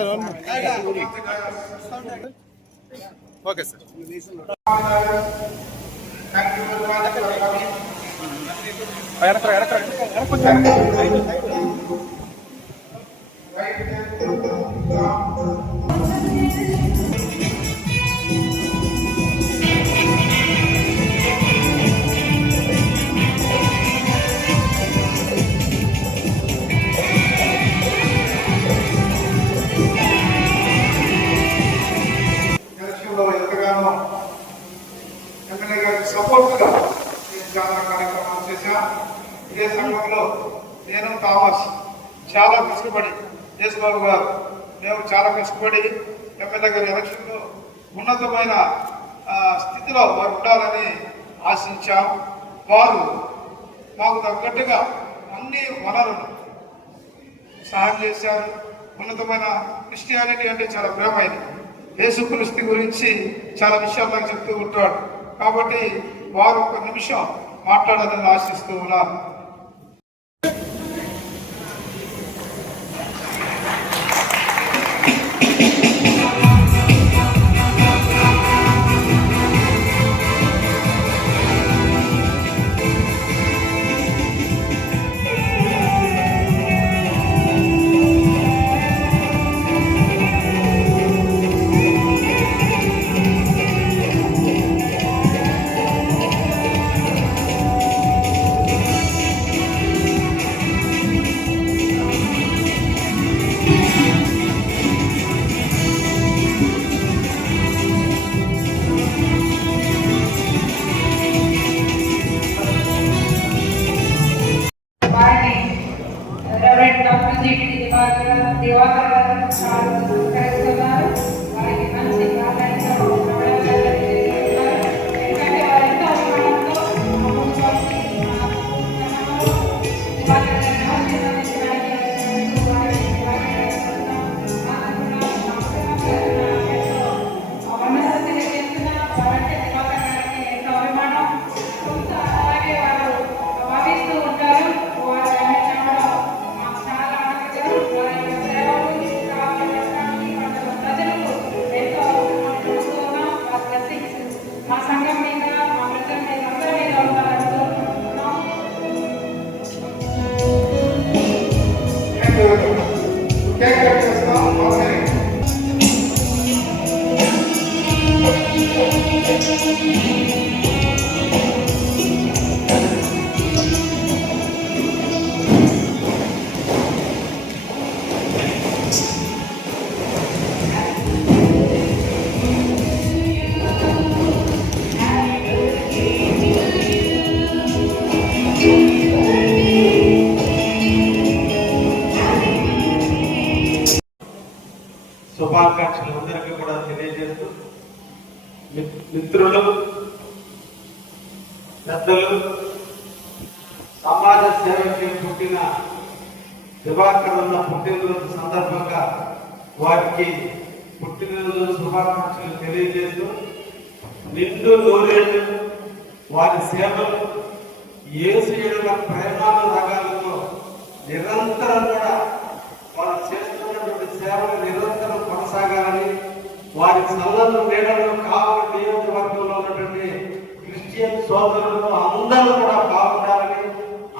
Sir okay sir. ఎంతగానో MLA గారికి సపోర్ట్గా చాలా కార్యక్రమాలు చేశాం. ఇదే సంఘంలో నేను థామస్ చాలా కష్టపడి యేసుబాబు గారు మేము చాలా కష్టపడి ఎమ్మెల్యే గారి ఎలక్షన్లో ఉన్నతమైన స్థితిలో వారు ఉండాలని ఆశించాం. వారు మాకు తగ్గట్టుగా అన్ని వనరులు సహాయం చేశారు. ఉన్నతమైన క్రిస్టియానిటీ అంటే చాలా ప్రేమైంది. యేసుక్రీస్తు గురించి చాలా విషయాలు నాకు చెప్తూ ఉంటాడు. కాబట్టి వారు ఒక నిమిషం మాట్లాడాలని ఆశిస్తూ ఉన్నారు. శుభాకాంక్షలు అందరికీ కూడా తెలియజేస్తూ, మిత్రులు, పెద్దలు, సమాజ సేవకి పుట్టిన దివాకర్ పుట్టినరోజు సందర్భంగా వారికి పుట్టినరోజు శుభాకాంక్షలు తెలియజేస్తూ, నిండు నూరేళ్లు వారి సేవలు యేసు ఎడల ప్రేమానురాగాలతో నిరంతరం కూడా వారు చేస్తున్నటువంటి సేవలు నిరంతరం కొనసాగాలని, వారి సల్లలు నీడలు కావలి నియోజకవర్గంలో ఉన్నటువంటి క్రిస్టియన్ సోదరులు అందరూ కూడా బాగుండాలని,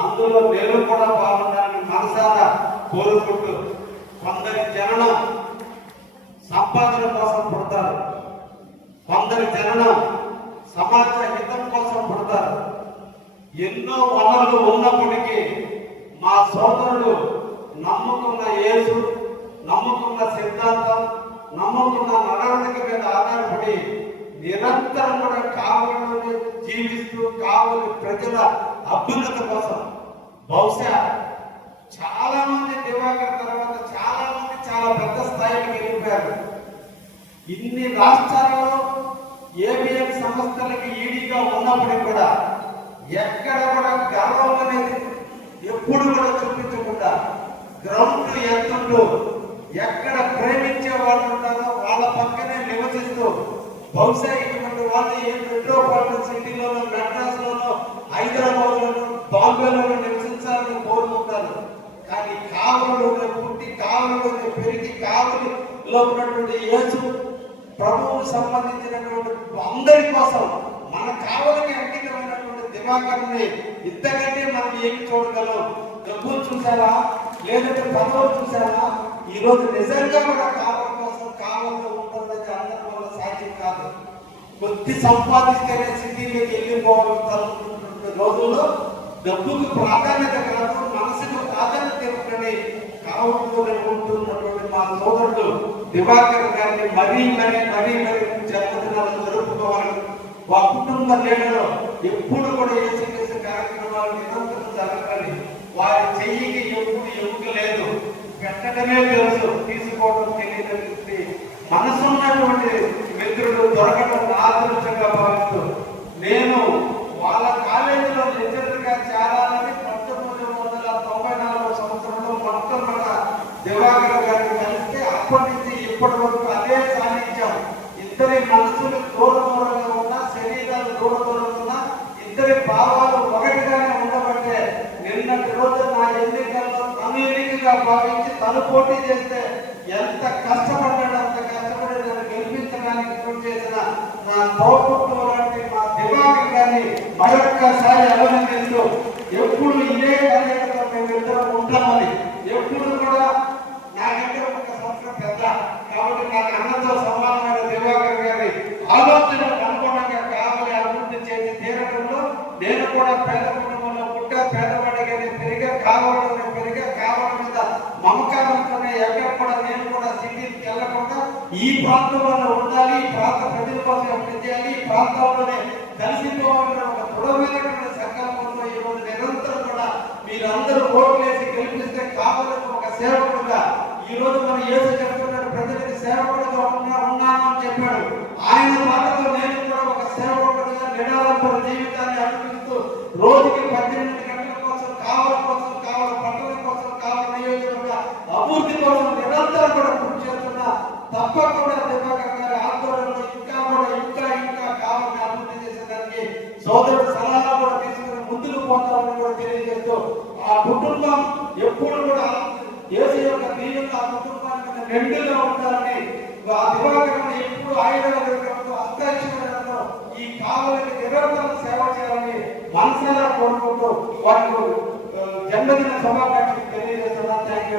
అందులో నేను కూడా బాగుండాలని మనసారా కోరుకుంటూ, కొందరి జననం సంపాదన కోసం పుడతారు, కొందరి జననం సమాజ హితం కోసం పుడతారు. ఎన్నో వనరులు ఉన్నప్పటికీ మా సోదరుడు నమ్ముకున్న యేసు, నమ్ముకున్న సిద్ధాంతం, నమ్ముకున్న నడవడిక మీద ఆధారపడి నిరంతరం కూడా కావలిని జీవిస్తూ కావలి ప్రజల అభ్యున్నత కోసం బహుశా చాలా మంది దివాకర్ తర్వాత చాలా మంది చాలా పెద్ద స్థాయికి వెళ్ళిపోయారు. ఇన్ని రాష్ట్రాల్లో ఏబిఎన్ సంస్థలకి ఈడీగా ఉన్నప్పటికీ కూడా ఎక్కడ కూడా గర్వం అనేది ఎప్పుడు కూడా చూపించకుండా గ్రౌండ్ ఎత్తుంటూ ఎక్కడ ప్రేమించే వాళ్ళు ఉంటారో వాళ్ళ పక్కనే నివసిస్తూ, బహుశా ఇటువంటి వాళ్ళు ఏ మెట్రోపాలిటన్ సిటీలోనో, మెడ్రాస్లోనో, హైదరాబాద్లోనో, బాంబేలోనో నివసించాలని కోరుకుంటారు. కానీ కావలిలోనే పుట్టి కావలిలోనే పెరిగి కావలిలో ఉన్నటువంటి యేసు ప్రభువుకు సంబంధించినటువంటి అందరి కోసం మన కావలికి అంకితమైనటువంటి దివాకర్ని ఇంతకంటే మనం ఏమి చూడగలం? డబ్బులు చూసారా, లేదంటే పదవులు చూసారా? ఈ రోజు నిజంగా కూడా కావలి కోసం కావలిలో ఉంటుందని అందరి వల్ల సాధ్యం కాదు. కొద్ది సంపాదిస్తేనే సిటీలోకి వెళ్ళిపోవాలనుకుంటున్న రోజుల్లో డబ్బుకు ప్రాధాన్యత కాదు, మనసుకు ప్రాధాన్యత ఇవ్వని కావలిలోనే ఉంటున్నటువంటి మా సోదరుడు దివాకర్ గారిని మరీ జన్మదినాలు జరుపుకోవాలి. మా కుటుంబ లీడర్లు ఎప్పుడు కూడా ఏసీఎస్ కార్యక్రమాలు నిరంతరం జరగాలి. వారి చెయ్యికి ఎముక లేదు, పెట్టడమే తెలుసు, తీసుకోవడం తెలియదు. మనసున్నటువంటి మిత్రుడు దొరకడం ఆదర్శంగా భావిస్తూ నేను వాళ్ళ కాలేజీలో లెక్చరర్గా చేరాలని 1994 సంవత్సరంలో మొట్టమొదట దివాకర్ గారిని కలిస్తే అప్పటి నుంచి ఇప్పటి వరకు అదే సాధించాం. ఇద్దరి మనసులు దూరంగా ఉన్నా, శరీరాలు దూరంగా ఉన్నా, ఇద్దరి భావాలు ఒకటిగానే ఉండబట్టే నిన్నటి రోజు నా ఎన్నికల్లో తను ఎన్నికగా భావించి తను పోటీ చేస్తే ఎంత కష్టపడ్డాడో అంత కష్టపడి నన్ను గెలిపించడానికి కృషి చేసిన నా తోపుట్టు లాంటి మా దివాకర్ గారిని మరొక్కసారి అభినందిస్తూ ఎప్పుడు ఇదే కార్యక్రమంలో మేము ఇద్దరం ఉంటామని, ఎప్పుడు కూడా నాకంటే ఒక సంవత్సరం పెద్ద కాబట్టి నాకు అన్నతో సమానమైన దివాకర్ గారి ఆలోచనకు అనుగుణంగా కావాలి అభివృద్ధి చేసి తీరడంలో నేను కూడా పేద కుటుంబంలో పుట్టా, పేదవాడిగానే పెరిగా, కావాలని మీద మమకారంతోనే ఎక్కడ కూడా నేను కూడా సిటీకి వెళ్ళకుండా ఈ ప్రాంతంలో ఉండాలి, ఈ ప్రాంత ప్రజల కోసం పనిచేయాలి, ఈ ప్రాంతంలోనే కలిసిపోవాలని ఒక దృఢమైనటువంటి సంకల్పంతో ఈ రోజు నిరంతరం కూడా మీరందరూ ఓట్లేసి గెలిపిస్తే కావాలని ఒక సేవకుడుగా ఈ రోజు మన యేసు చెప్తున్నాడు, ప్రజలకు సేవకుడుగా ఉన్నానని చెప్పాడు. ఆయన మాటతో నేను కూడా ఒక సేవకుడుగా నిరాడంబర జీవితాన్ని అనిపిస్తూ రోజుకి 18 గంటల కోసం కావలి పట్టణం కోసం కావలి నియోజకవర్గ అభివృద్ధి కోసం నిరంతరం కూడా కృషి చేస్తున్నా. తప్పకుండా దివాకర్ గారి ఆందోళనలో ఇంకా కావాలని అభివృద్ధి చేసేదానికి సోదరుడు సలహా కూడా తీసుకుని ముందుకు పోతామని కూడా తెలియజేస్తూ ఆ కుటుంబం ఎప్పుడు కూడా యేసు యొక్క దీవెనలు ఆ కుటుంబానికి మెండుగా ఉండాలని, ఆ దివాకర్ని ఎప్పుడు ఆయుధాలు అంతరిక్షంలో ఈ కావలికి నిరంతరం సేవ చేయాలని మనసారా కోరుకుంటూ వారికి జన్మదిన శుభాకాంక్షలు తెలియజేస్తున్నాను. Thank you.